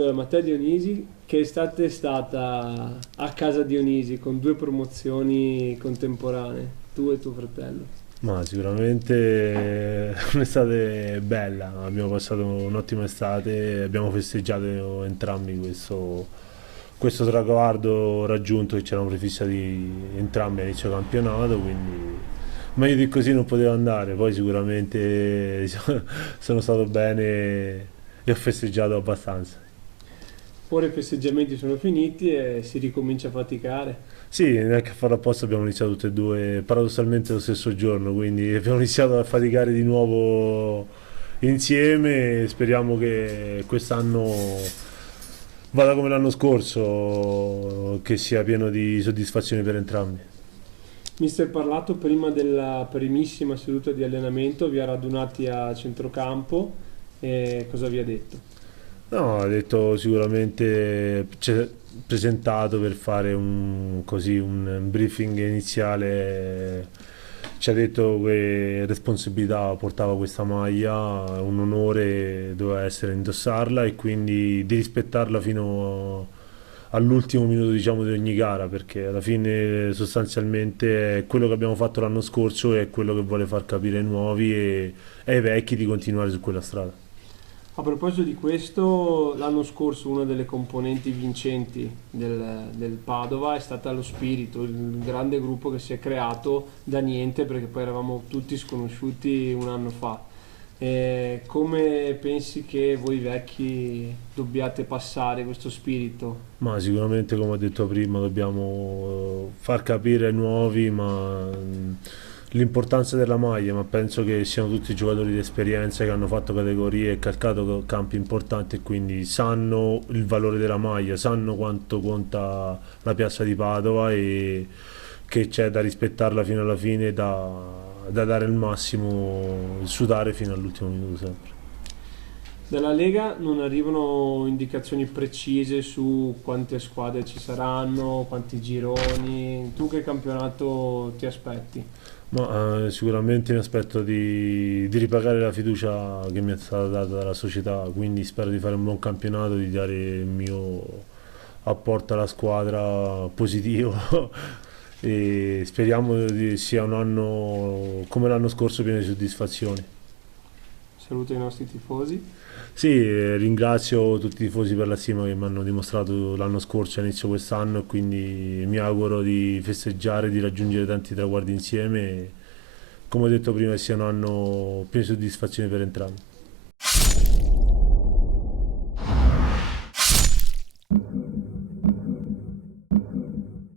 Allora, Matteo Dionisi, che estate è stata a casa Dionisi con due promozioni contemporanee, tu e tuo fratello? Ma sicuramente è un'estate bella, abbiamo passato un'ottima estate e abbiamo festeggiato entrambi questo traguardo raggiunto che ci eravamo prefissati entrambi all'inizio campionato, quindi meglio di così non poteva andare, poi sicuramente sono stato bene e ho festeggiato abbastanza. Ora i festeggiamenti sono finiti e si ricomincia a faticare. Sì, neanche a farlo apposta abbiamo iniziato tutte e due paradossalmente lo stesso giorno, quindi abbiamo iniziato a faticare di nuovo insieme e speriamo che quest'anno vada come l'anno scorso, che sia pieno di soddisfazioni per entrambi. Mister Parlato prima della primissima seduta di allenamento vi ha radunati a centrocampo e cosa vi ha detto? No, ha detto sicuramente ci ha presentato per fare un briefing iniziale, ci ha detto che responsabilità portava questa maglia, un onore doveva essere indossarla e quindi di rispettarla fino all'ultimo minuto diciamo di ogni gara, perché alla fine sostanzialmente è quello che abbiamo fatto l'anno scorso e è quello che vuole far capire ai nuovi e ai vecchi di continuare su quella strada. A proposito di questo, l'anno scorso una delle componenti vincenti del Padova è stata lo spirito, il grande gruppo che si è creato da niente perché poi eravamo tutti sconosciuti un anno fa. E come pensi che voi vecchi dobbiate passare questo spirito? Ma sicuramente, come ho detto prima, dobbiamo far capire ai nuovi l'importanza della maglia, ma penso che siano tutti giocatori di esperienza che hanno fatto categorie e calcato campi importanti e quindi sanno il valore della maglia, sanno quanto conta la piazza di Padova e che c'è da rispettarla fino alla fine, da dare il massimo, sudare fino all'ultimo minuto sempre. Dalla Lega non arrivano indicazioni precise su quante squadre ci saranno, quanti gironi. Tu che campionato ti aspetti? Ma sicuramente mi aspetto di ripagare la fiducia che mi è stata data dalla società, quindi spero di fare un buon campionato, di dare il mio apporto alla squadra positivo e speriamo di sia un anno come l'anno scorso pieno di soddisfazioni. Saluto i nostri tifosi. Sì, ringrazio tutti i tifosi per la stima che mi hanno dimostrato l'anno scorso e inizio quest'anno e quindi mi auguro di festeggiare, di raggiungere tanti traguardi insieme e, come ho detto prima, sia un anno pieno di soddisfazioni per entrambi.